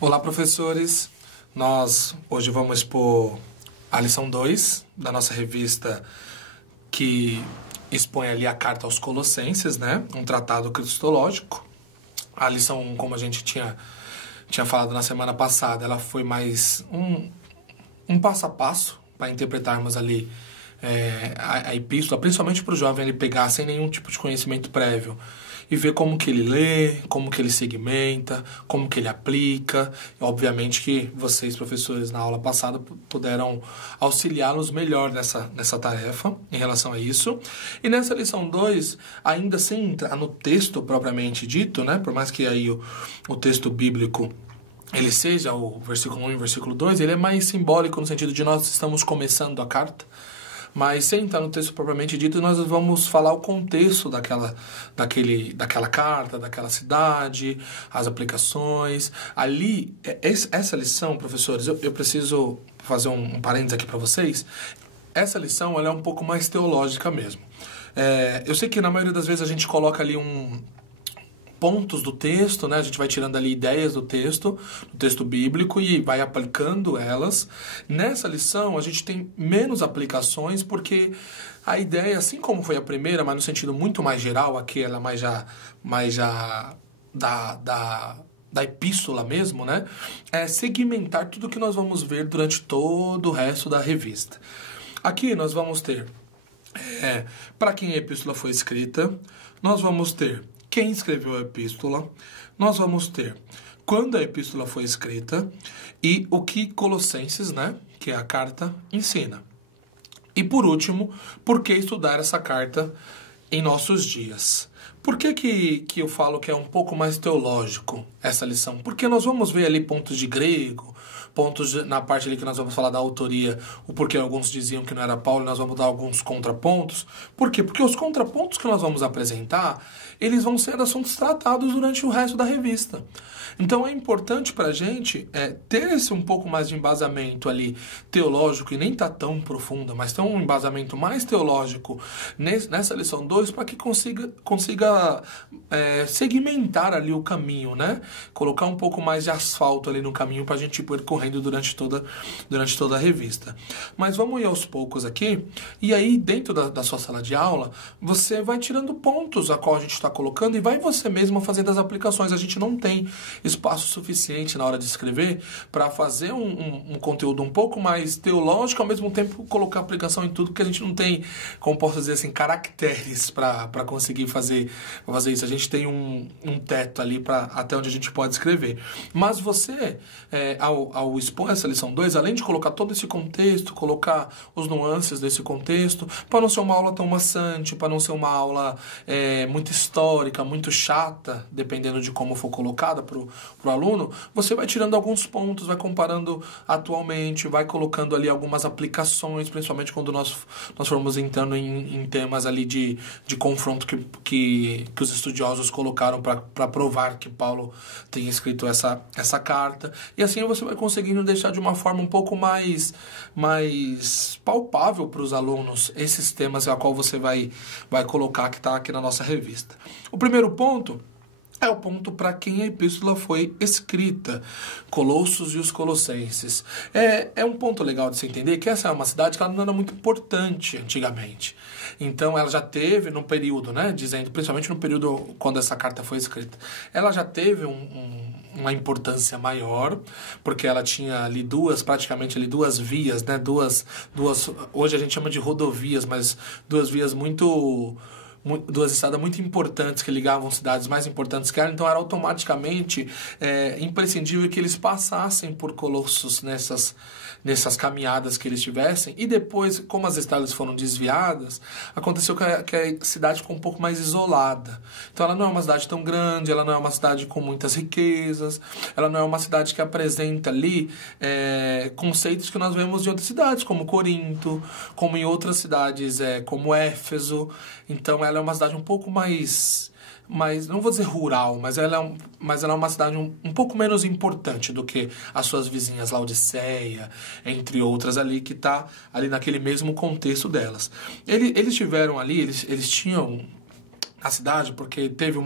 Olá, professores! Nós hoje vamos expor a lição 2 da nossa revista que expõe ali a carta aos Colossenses, né? Um tratado cristológico. A lição 1, como a gente tinha falado na semana passada, ela foi mais um passo a passo para interpretarmos ali a epístola, principalmente para o jovem ele pegar sem nenhum tipo de conhecimento prévio e ver como que ele lê, como que ele segmenta, como que ele aplica. E, obviamente que vocês, professores, na aula passada puderam auxiliá-los melhor nessa tarefa em relação a isso. E nessa lição 2, ainda sem entrar no texto propriamente dito, né, por mais que aí o texto bíblico ele seja o versículo 1 e o versículo 2, ele é mais simbólico no sentido de nós estamos começando a carta. Mas sem entrar no texto propriamente dito, nós vamos falar o contexto daquela carta, daquela cidade, as aplicações. Ali, essa lição, professores, eu preciso fazer um parênteses aqui para vocês. Essa lição ela é um pouco mais teológica mesmo. Eu sei que na maioria das vezes a gente coloca ali pontos do texto, né? A gente vai tirando ali ideias do texto bíblico e vai aplicando elas. Nessa lição a gente tem menos aplicações porque a ideia, assim como foi a primeira, mas no sentido muito mais geral, aqui ela mais já da epístola mesmo, né? É segmentar tudo que nós vamos ver durante todo o resto da revista. Aqui nós vamos ter para quem a epístola foi escrita, nós vamos ter quem escreveu a epístola, nós vamos ter quando a epístola foi escrita e o que Colossenses, né, que é a carta, ensina. E por último, por que estudar essa carta em nossos dias? Por que eu falo que é um pouco mais teológico essa lição? Porque nós vamos ver ali pontos de grego, pontos na parte ali que nós vamos falar da autoria, o porquê alguns diziam que não era Paulo, nós vamos dar alguns contrapontos. Por quê? Porque os contrapontos que nós vamos apresentar, eles vão ser assuntos tratados durante o resto da revista. Então é importante para a gente ter esse um pouco mais de embasamento ali teológico, e nem tá tão profunda, mas ter um embasamento mais teológico nessa lição 2 para que consiga segmentar ali o caminho, né? Colocar um pouco mais de asfalto ali no caminho para a gente ir percorrendo durante toda a revista. Mas vamos ir aos poucos aqui, e aí dentro da sua sala de aula, você vai tirando pontos a qual a gente está colocando e vai você mesmo fazendo as aplicações. A gente não tem espaço suficiente na hora de escrever para fazer um conteúdo um pouco mais teológico, ao mesmo tempo colocar aplicação em tudo, porque a gente não tem, como posso dizer assim, caracteres para conseguir fazer isso. A gente tem um teto ali até onde a gente pode escrever. Mas você, ao expor essa lição 2, além de colocar todo esse contexto, colocar os nuances desse contexto, para não ser uma aula tão maçante, para não ser uma aula muito histórica, muito chata, dependendo de como for colocada para o aluno, você vai tirando alguns pontos, vai comparando atualmente, vai colocando ali algumas aplicações, principalmente quando nós formos entrando em temas ali de confronto que os estudiosos colocaram para provar que Paulo tem escrito essa carta. E assim você vai conseguindo deixar de uma forma um pouco mais palpável para os alunos esses temas a qual você vai colocar que está aqui na nossa revista. O primeiro ponto é o ponto para quem a epístola foi escrita, Colossos e os Colossenses. É um ponto legal de se entender que essa é uma cidade que ela não era muito importante antigamente. Então ela já teve no período, né, dizendo, principalmente no período quando essa carta foi escrita, ela já teve uma importância maior, porque ela tinha ali praticamente duas vias, né, duas, hoje a gente chama de rodovias, mas duas vias duas estradas muito importantes que ligavam cidades mais importantes que ela, então era automaticamente imprescindível que eles passassem por Colossos nessas caminhadas que eles tivessem, e depois, como as estradas foram desviadas, aconteceu que a cidade ficou um pouco mais isolada. Então ela não é uma cidade tão grande, ela não é uma cidade com muitas riquezas, ela não é uma cidade que apresenta ali conceitos que nós vemos em outras cidades, como Corinto, como em outras cidades como Éfeso. Então ela é uma cidade um pouco mais, não vou dizer rural, mas ela é uma cidade um pouco menos importante do que as suas vizinhas, Laodiceia, entre outras ali, que está ali naquele mesmo contexto delas. Eles tiveram ali, eles tinham a cidade porque teve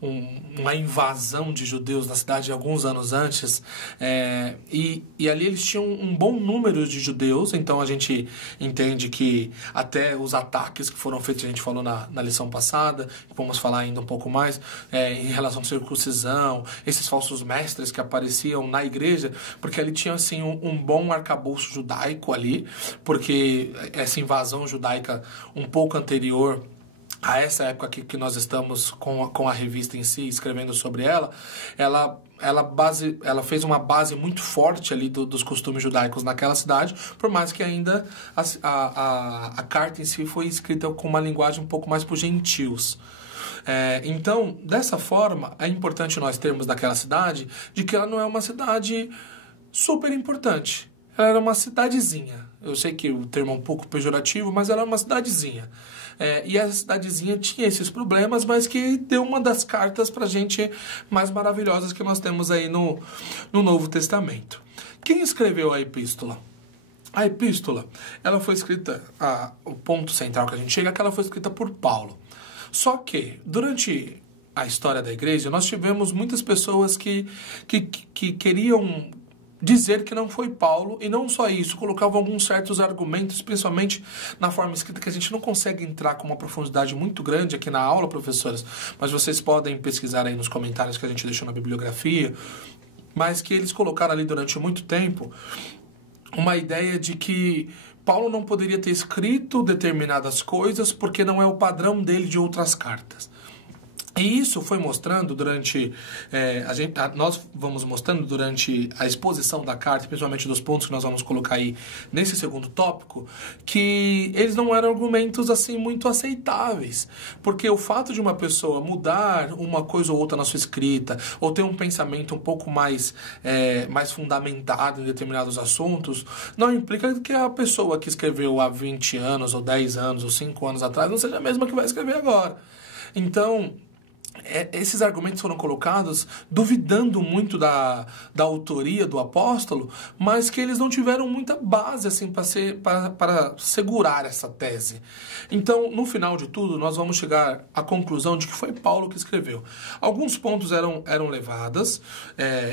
uma invasão de judeus na cidade alguns anos antes, e ali eles tinham um bom número de judeus, então a gente entende que até os ataques que foram feitos, a gente falou na lição passada, vamos falar ainda um pouco mais, em relação à circuncisão, esses falsos mestres que apareciam na igreja, porque ali tinha assim um bom arcabouço judaico ali, porque essa invasão judaica um pouco anterior a essa época que nós estamos com a revista em si, escrevendo sobre ela fez uma base muito forte ali dos costumes judaicos naquela cidade, por mais que ainda a carta em si foi escrita com uma linguagem um pouco mais para os gentios. Então, dessa forma, é importante nós termos daquela cidade de que ela não é uma cidade super importante. Ela era uma cidadezinha. Eu sei que o termo é um pouco pejorativo, mas ela é uma cidadezinha. E essa cidadezinha tinha esses problemas, mas que deu uma das cartas pra gente mais maravilhosas que nós temos aí no Novo Testamento. Quem escreveu a epístola? A epístola, ela foi escrita, o ponto central que a gente chega é que ela foi escrita por Paulo. Só que, durante a história da igreja, nós tivemos muitas pessoas que queriam dizer que não foi Paulo, e não só isso, colocavam alguns certos argumentos, principalmente na forma escrita, que a gente não consegue entrar com uma profundidade muito grande aqui na aula, professores, mas vocês podem pesquisar aí nos comentários que a gente deixou na bibliografia, mas que eles colocaram ali durante muito tempo uma ideia de que Paulo não poderia ter escrito determinadas coisas porque não é o padrão dele de outras cartas. E isso foi mostrando durante, nós vamos mostrando durante a exposição da carta, principalmente dos pontos que nós vamos colocar aí nesse segundo tópico, que eles não eram argumentos assim muito aceitáveis. Porque o fato de uma pessoa mudar uma coisa ou outra na sua escrita, ou ter um pensamento um pouco mais fundamentado em determinados assuntos, não implica que a pessoa que escreveu há 20 anos, ou 10 anos, ou 5 anos atrás, não seja a mesma que vai escrever agora. Então, esses argumentos foram colocados duvidando muito da autoria do apóstolo, mas que eles não tiveram muita base assim, para segurar essa tese. Então, no final de tudo, nós vamos chegar à conclusão de que foi Paulo que escreveu. Alguns pontos eram levadas,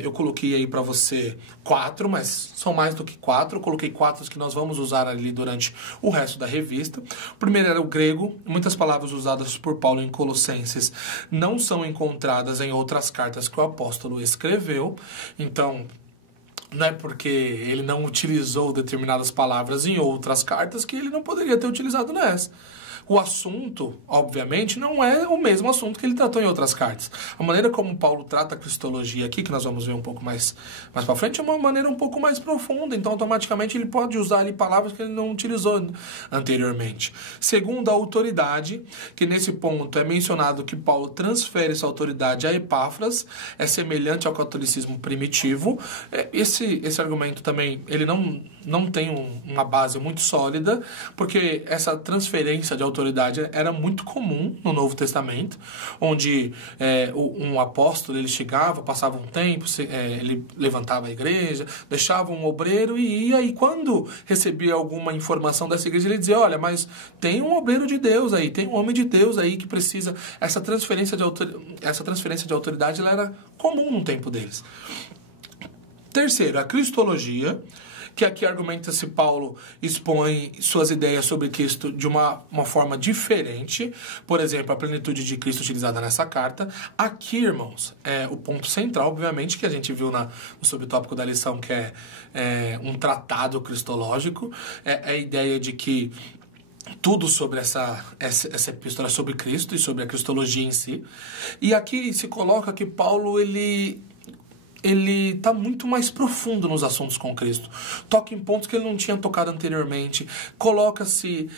eu coloquei aí para você 4, mas são mais do que 4. Eu coloquei 4 que nós vamos usar ali durante o resto da revista. O primeiro era o grego. Muitas palavras usadas por Paulo em Colossenses não são encontradas em outras cartas que o apóstolo escreveu. Então, não é porque ele não utilizou determinadas palavras em outras cartas que ele não poderia ter utilizado nessa. O assunto, obviamente, não é o mesmo assunto que ele tratou em outras cartas. A maneira como Paulo trata a cristologia aqui, que nós vamos ver um pouco mais para frente, é uma maneira um pouco mais profunda. Então, automaticamente, ele pode usar ali palavras que ele não utilizou anteriormente. Segundo, a autoridade, que nesse ponto é mencionado que Paulo transfere essa autoridade a Epáfras, é semelhante ao catolicismo primitivo. Esse argumento também, ele não tem uma base muito sólida, porque essa transferência de autoridade era muito comum no Novo Testamento, onde um apóstolo, ele chegava, passava um tempo, ele levantava a igreja, deixava um obreiro e ia, e quando recebia alguma informação dessa igreja, ele dizia, olha, mas tem um obreiro de Deus aí, tem um homem de Deus aí que precisa, essa transferência de autoridade, ela era comum no tempo deles. Terceiro, a cristologia, que aqui argumenta-se Paulo expõe suas ideias sobre Cristo de uma forma diferente. Por exemplo, a plenitude de Cristo utilizada nessa carta. Aqui, irmãos, é o ponto central, obviamente, que a gente viu no subtópico da lição, que é um tratado cristológico. É a ideia de que tudo sobre essa epístola é sobre Cristo e sobre a cristologia em si. E aqui se coloca que Paulo, ele está muito mais profundo nos assuntos com Cristo. Toca em pontos que ele não tinha tocado anteriormente. Coloca-se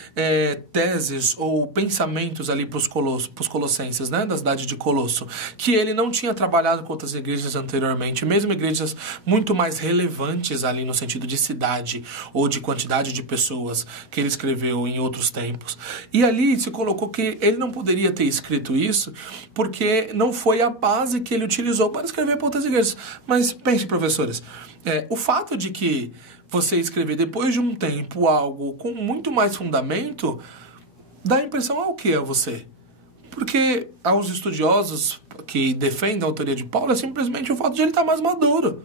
teses ou pensamentos ali para os colossenses, né, da cidade de Colosso, que ele não tinha trabalhado com outras igrejas anteriormente, mesmo igrejas muito mais relevantes ali no sentido de cidade ou de quantidade de pessoas que ele escreveu em outros tempos. E ali se colocou que ele não poderia ter escrito isso porque não foi a base que ele utilizou para escrever para outras igrejas. Mas pense, professores, o fato de que você escrever depois de um tempo algo com muito mais fundamento dá a impressão ao que a você? Porque aos estudiosos, que defendem a autoria de Paulo é simplesmente o fato de ele estar mais maduro.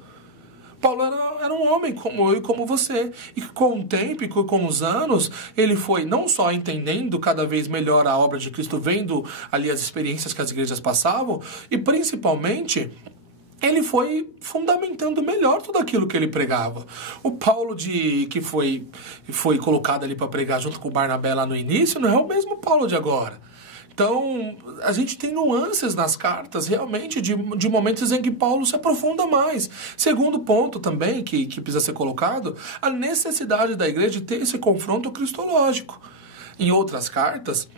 Paulo era um homem como eu e como você. E com o tempo e com os anos, ele foi não só entendendo cada vez melhor a obra de Cristo, vendo ali as experiências que as igrejas passavam, e principalmente ele foi fundamentando melhor tudo aquilo que ele pregava. O Paulo que foi colocado ali para pregar junto com o Barnabé lá no início não é o mesmo Paulo de agora. Então, a gente tem nuances nas cartas, realmente, de momentos em que Paulo se aprofunda mais. Segundo ponto também, que precisa ser colocado, a necessidade da igreja de ter esse confronto cristológico. Em outras cartas,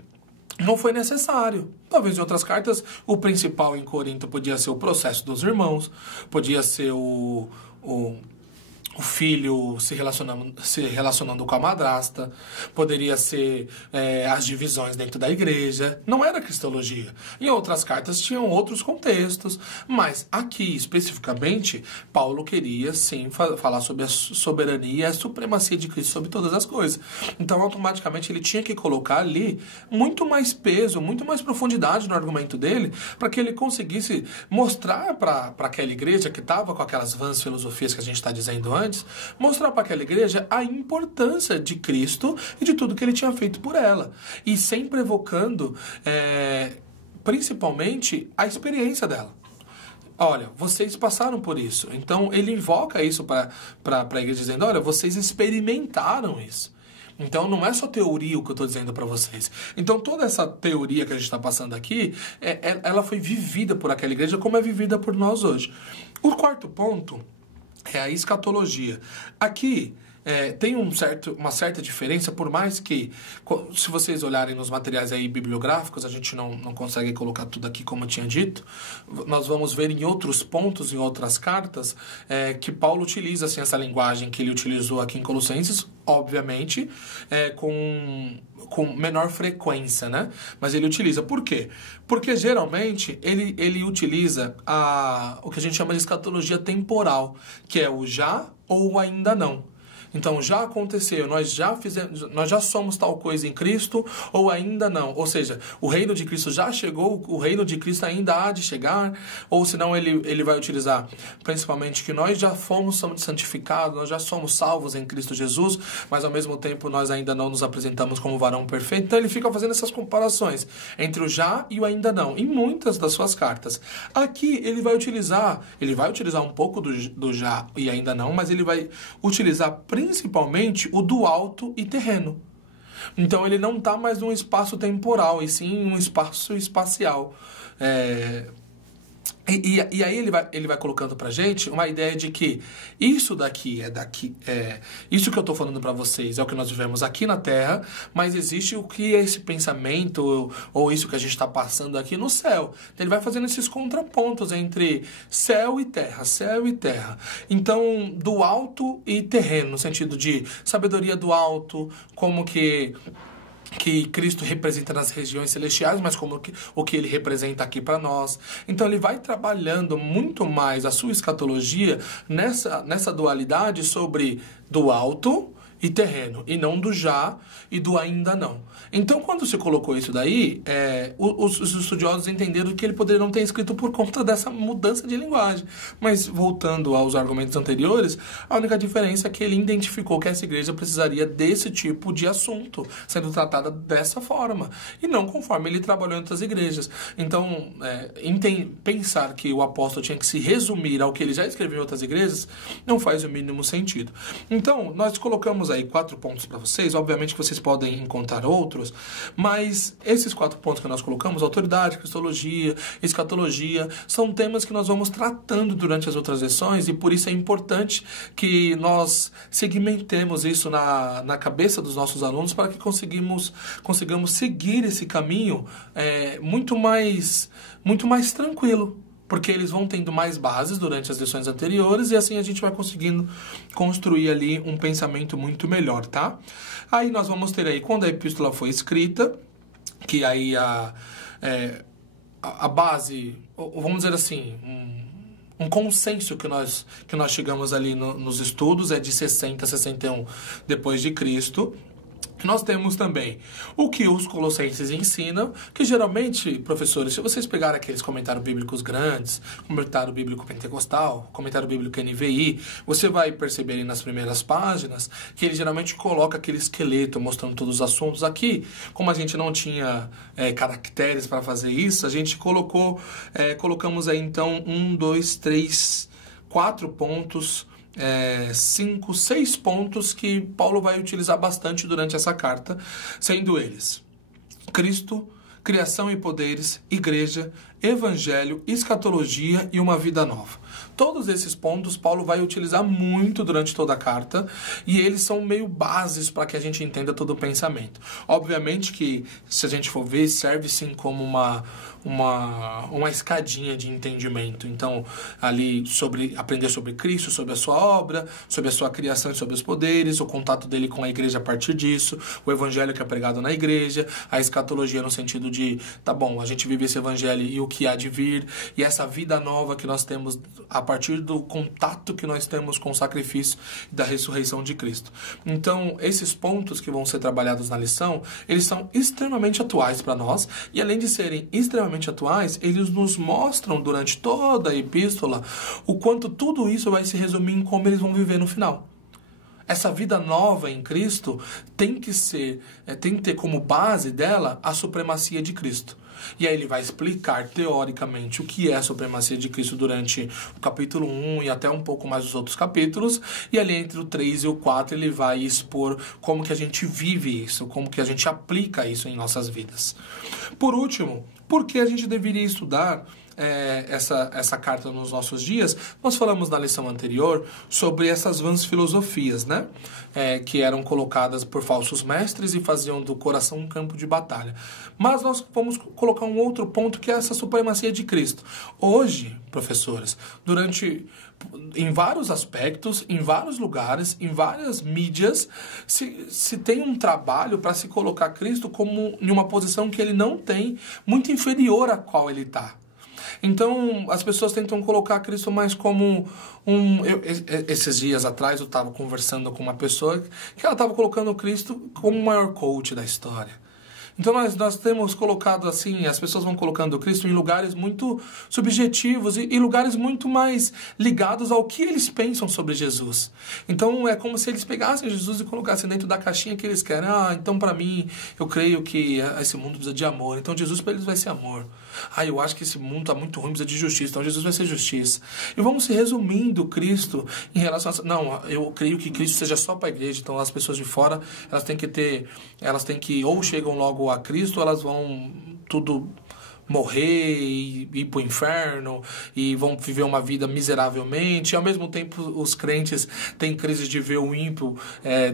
não foi necessário. Talvez em outras cartas, o principal em Corinto podia ser o processo dos irmãos, podia ser o filho se relacionando com a madrasta, poderia ser as divisões dentro da igreja. Não era cristologia. Em outras cartas tinham outros contextos, mas aqui especificamente Paulo queria sim falar sobre a soberania e a supremacia de Cristo sobre todas as coisas. Então automaticamente ele tinha que colocar ali muito mais peso, muito mais profundidade no argumento dele, para que ele conseguisse mostrar para aquela igreja que estava com aquelas vãs filosofias que a gente está dizendo antes, mostrar para aquela igreja a importância de Cristo e de tudo que ele tinha feito por ela. E sempre evocando, principalmente, a experiência dela. Olha, vocês passaram por isso. Então, ele invoca isso para a igreja, dizendo, olha, vocês experimentaram isso. Então, não é só teoria o que eu estou dizendo para vocês. Então, toda essa teoria que a gente está passando aqui, ela foi vivida por aquela igreja como é vivida por nós hoje. O quarto ponto é a escatologia. Aqui tem uma certa diferença, por mais que, se vocês olharem nos materiais aí bibliográficos, a gente não consegue colocar tudo aqui como eu tinha dito, nós vamos ver em outros pontos, em outras cartas, que Paulo utiliza assim, essa linguagem que ele utilizou aqui em Colossenses, obviamente, com menor frequência, né? Mas ele utiliza. Por quê? Porque geralmente ele utiliza o que a gente chama de escatologia temporal, que é o já ou o ainda não. Então, já aconteceu, nós já somos tal coisa em Cristo, ou ainda não. Ou seja, o reino de Cristo já chegou, o reino de Cristo ainda há de chegar, ou senão ele vai utilizar principalmente que nós já somos santificados, nós já somos salvos em Cristo Jesus, mas ao mesmo tempo nós ainda não nos apresentamos como varão perfeito. Então ele fica fazendo essas comparações entre o já e o ainda não, em muitas das suas cartas. Aqui ele vai utilizar um pouco do já e ainda não, mas ele vai utilizar principalmente o do alto e terreno. Então ele não está mais num espaço temporal, e sim num espaço espacial. E aí ele vai colocando pra gente uma ideia de que isso isso que eu tô falando pra vocês é o que nós vivemos aqui na Terra, mas existe o que é esse pensamento ou isso que a gente está passando aqui no céu. Ele vai fazendo esses contrapontos entre céu e terra. Então, do alto e terreno, no sentido de sabedoria do alto, como que Cristo representa nas regiões celestiais, mas como o que ele representa aqui para nós. Então ele vai trabalhando muito mais a sua escatologia nessa dualidade sobre do alto e terreno, e não do já e do ainda não. Então, quando se colocou isso daí, os estudiosos entenderam que ele poderia não ter escrito por conta dessa mudança de linguagem. Mas, voltando aos argumentos anteriores, a única diferença é que ele identificou que essa igreja precisaria desse tipo de assunto, sendo tratada dessa forma, e não conforme ele trabalhou em outras igrejas. Então, pensar que o apóstolo tinha que se resumir ao que ele já escreveu em outras igrejas, não faz o mínimo sentido. Então, nós colocamos aí 4 pontos para vocês, obviamente que vocês podem encontrar outros, mas esses 4 pontos que nós colocamos, autoridade, cristologia, escatologia, são temas que nós vamos tratando durante as outras lições, e por isso é importante que nós segmentemos isso na cabeça dos nossos alunos para que consigamos seguir esse caminho muito mais tranquilo, porque eles vão tendo mais bases durante as lições anteriores, e assim a gente vai conseguindo construir ali um pensamento muito melhor, tá? Aí nós vamos ter aí, quando a epístola foi escrita, que aí a base, vamos dizer assim, um consenso que nós chegamos ali nos estudos é de 60 a 61 depois de Cristo. Nós temos também o que os colossenses ensinam, que geralmente, professores, se vocês pegarem aqueles comentários bíblicos grandes, comentário bíblico pentecostal, comentário bíblico NVI, você vai perceber aí nas primeiras páginas que ele geralmente coloca aquele esqueleto mostrando todos os assuntos. Aqui, como a gente não tinha caracteres para fazer isso, a gente colocamos aí então 1, 2, 3, 4 pontos, 5, 6 pontos que Paulo vai utilizar bastante durante essa carta, sendo eles Cristo, criação e poderes, igreja, evangelho, escatologia e uma vida nova. Todos esses pontos Paulo vai utilizar muito durante toda a carta e eles são meio bases para que a gente entenda todo o pensamento. Obviamente que, se a gente for ver, serve sim como uma escadinha de entendimento. Então, ali, aprender sobre Cristo, sobre a sua obra, sobre a sua criação e sobre os poderes, o contato dele com a igreja a partir disso, o evangelho que é pregado na igreja, a escatologia no sentido de, tá bom, a gente vive esse evangelho e o que há de vir, e essa vida nova que nós temos a partir do contato que nós temos com o sacrifício da ressurreição de Cristo. Então, esses pontos que vão ser trabalhados na lição, eles são extremamente atuais para nós, e além de serem extremamente atuais, eles nos mostram durante toda a epístola o quanto tudo isso vai se resumir em como eles vão viver no final. Essa vida nova em Cristo tem que ter como base dela a supremacia de Cristo. E aí ele vai explicar teoricamente o que é a supremacia de Cristo durante o capítulo 1 e até um pouco mais dos outros capítulos. E ali entre o 3 e o 4 ele vai expor como que a gente vive isso, como que a gente aplica isso em nossas vidas. Por último, por que a gente deveria estudar essa carta nos nossos dias? Nós falamos na lição anterior sobre essas vãs filosofias, né? Que eram colocadas por falsos mestres e faziam do coração um campo de batalha. Mas nós vamos colocar um outro ponto, que é essa supremacia de Cristo. Hoje, professores, em vários aspectos, em vários lugares, em várias mídias, se tem um trabalho para se colocar Cristo como em uma posição que ele não tem, muito inferior à qual ele está. Então, as pessoas tentam colocar Cristo mais como esses dias atrás eu estava conversando com uma pessoa que ela estava colocando Cristo como o maior coach da história. Então nós temos colocado assim, as pessoas vão colocando Cristo em lugares muito subjetivos e lugares muito mais ligados ao que eles pensam sobre Jesus. Então é como se eles pegassem Jesus e colocassem dentro da caixinha que eles querem. Então para mim, eu creio que esse mundo precisa de amor, então Jesus para eles vai ser amor. Eu acho que esse mundo está muito ruim, precisa de justiça, então Jesus vai ser justiça. E vamos se resumindo Cristo em relação a... Não, eu creio que Cristo seja só para a igreja, então as pessoas de fora, elas têm que ou chegam logo a Cristo, elas vão tudo morrer e ir para o inferno e vão viver uma vida miseravelmente. E ao mesmo tempo os crentes têm crise de ver o ímpio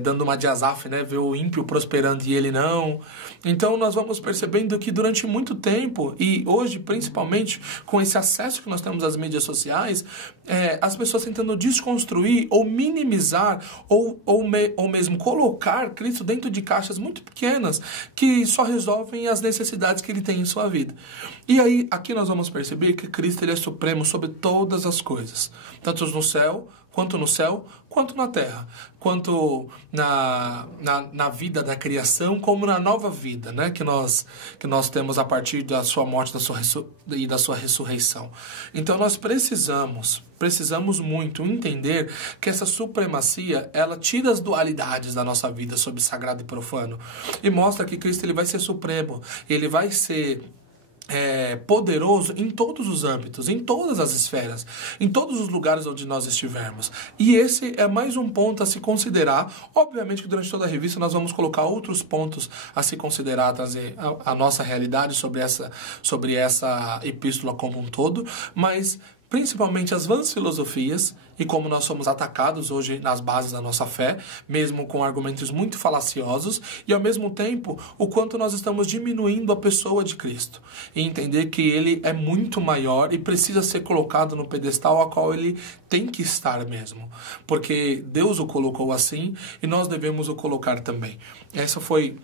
dando uma de Asaf, né? Ver o ímpio prosperando e ele não. Então nós vamos percebendo que durante muito tempo, e hoje principalmente com esse acesso que nós temos às mídias sociais, as pessoas tentando desconstruir ou minimizar ou mesmo colocar Cristo dentro de caixas muito pequenas que só resolvem as necessidades que ele tem em sua vida. E aí, aqui nós vamos perceber que Cristo ele é supremo sobre todas as coisas, tanto no céu, quanto na terra, quanto na vida da criação, como na nova vida, né, que nós temos a partir da sua morte e da sua ressurreição. Então nós precisamos muito entender que essa supremacia, ela tira as dualidades da nossa vida sobre sagrado e profano e mostra que Cristo ele vai ser supremo, ele vai ser poderoso em todos os âmbitos, em todas as esferas, em todos os lugares onde nós estivermos. E esse é mais um ponto a se considerar. Obviamente que durante toda a revista nós vamos colocar outros pontos a se considerar, trazer a nossa realidade sobre essa epístola como um todo, mas principalmente as vãs filosofias, e como nós somos atacados hoje nas bases da nossa fé, mesmo com argumentos muito falaciosos, e ao mesmo tempo o quanto nós estamos diminuindo a pessoa de Cristo, e entender que ele é muito maior e precisa ser colocado no pedestal a qual ele tem que estar mesmo, porque Deus o colocou assim e nós devemos o colocar também. Essa foi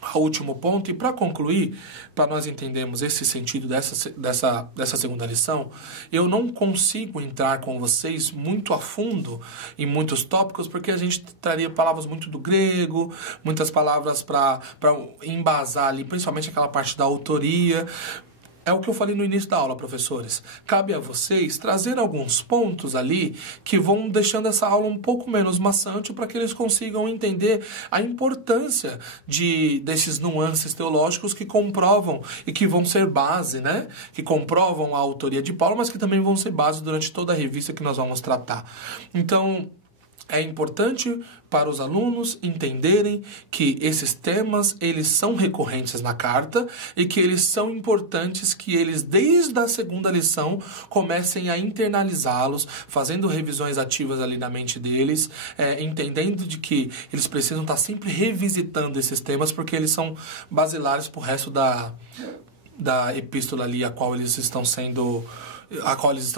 ao último ponto, e para concluir, para nós entendermos esse sentido dessa segunda lição, eu não consigo entrar com vocês muito a fundo em muitos tópicos, porque a gente traria palavras muito do grego, muitas palavras para embasar ali, principalmente aquela parte da autoria. É o que eu falei no início da aula, professores. Cabe a vocês trazer alguns pontos ali que vão deixando essa aula um pouco menos maçante para que eles consigam entender a importância desses nuances teológicos que comprovam e que vão ser base, né? Que comprovam a autoria de Paulo, mas que também vão ser base durante toda a revista que nós vamos tratar. Então, é importante para os alunos entenderem que esses temas, eles são recorrentes na carta e que eles são importantes, que eles, desde a segunda lição, comecem a internalizá-los, fazendo revisões ativas ali na mente deles, entendendo de que eles precisam estar sempre revisitando esses temas, porque eles são basilares para o resto da epístola ali, a qual eles estão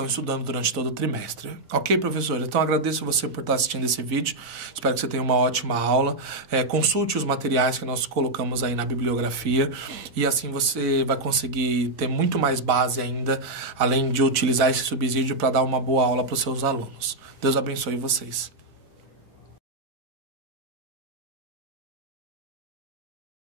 estudando durante todo o trimestre. Ok, professor? Então agradeço você por estar assistindo esse vídeo. Espero que você tenha uma ótima aula. Consulte os materiais que nós colocamos aí na bibliografia e assim você vai conseguir ter muito mais base ainda, além de utilizar esse subsídio para dar uma boa aula para os seus alunos. Deus abençoe vocês.